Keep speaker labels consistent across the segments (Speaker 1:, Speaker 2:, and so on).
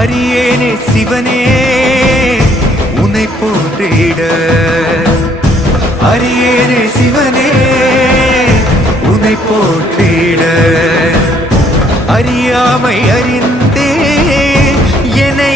Speaker 1: அரியேனே சிவனே உன்னை போற்றிட. அரியேனே சிவனே உன்னை போற்றிட. அறியாமை அறிந்தே என்னை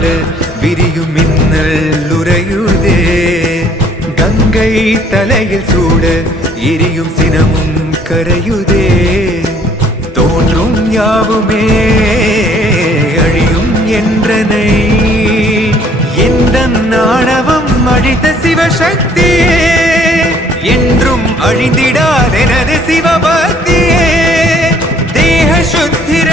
Speaker 1: நாடு விரியும் மின்னல் உறையுதே. கங்கை தலையில் சூட எரியும் சினமும் கரையுதே. தோன்றும் யாவுமே அழியும் என்றனை. எந்த நாணவம் அழித்த சிவசக்தியே என்றும் அழிந்திடாதெனது சிவபக்தியே. தேக
Speaker 2: சுத்திர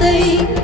Speaker 2: tây.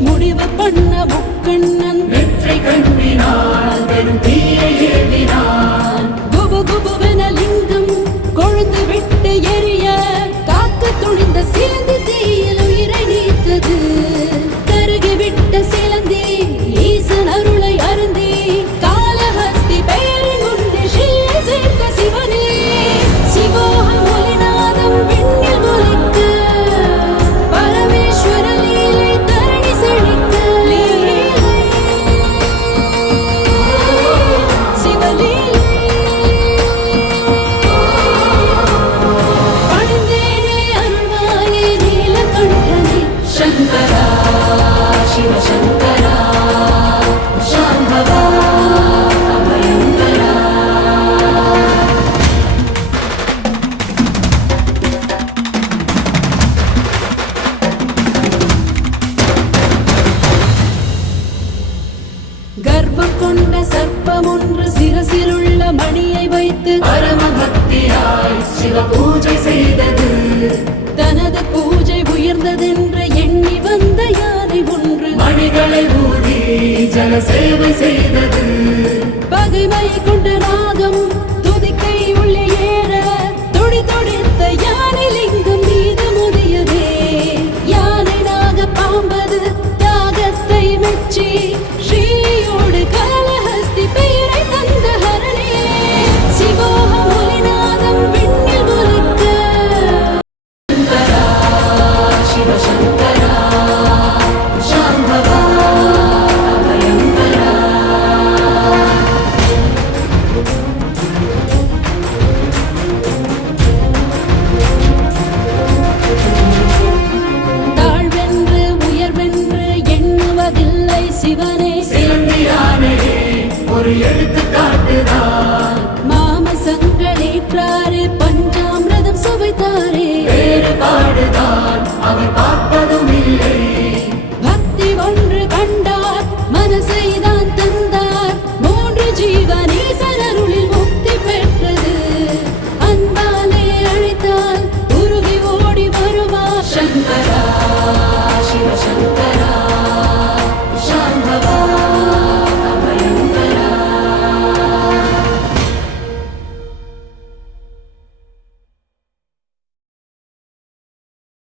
Speaker 2: முடிவு பண்ண முக்கண்ணன் நெற்றை கண்ணினார் வைத்து
Speaker 3: பரம பக்தியாய் சிவ பூஜை செய்தது.
Speaker 2: தனது பூஜை உயர்ந்ததென்று எண்ணி வந்த யானை ஒன்று
Speaker 3: மணிகளை ஊதி ஜன சேவை செய்தது.
Speaker 2: பகலீற்றாரே பஞ்சாமிரதம் சுவைத்தாரே.
Speaker 3: வேறுபாடுதான் அவர் பார்ப்பதும் இல்லை.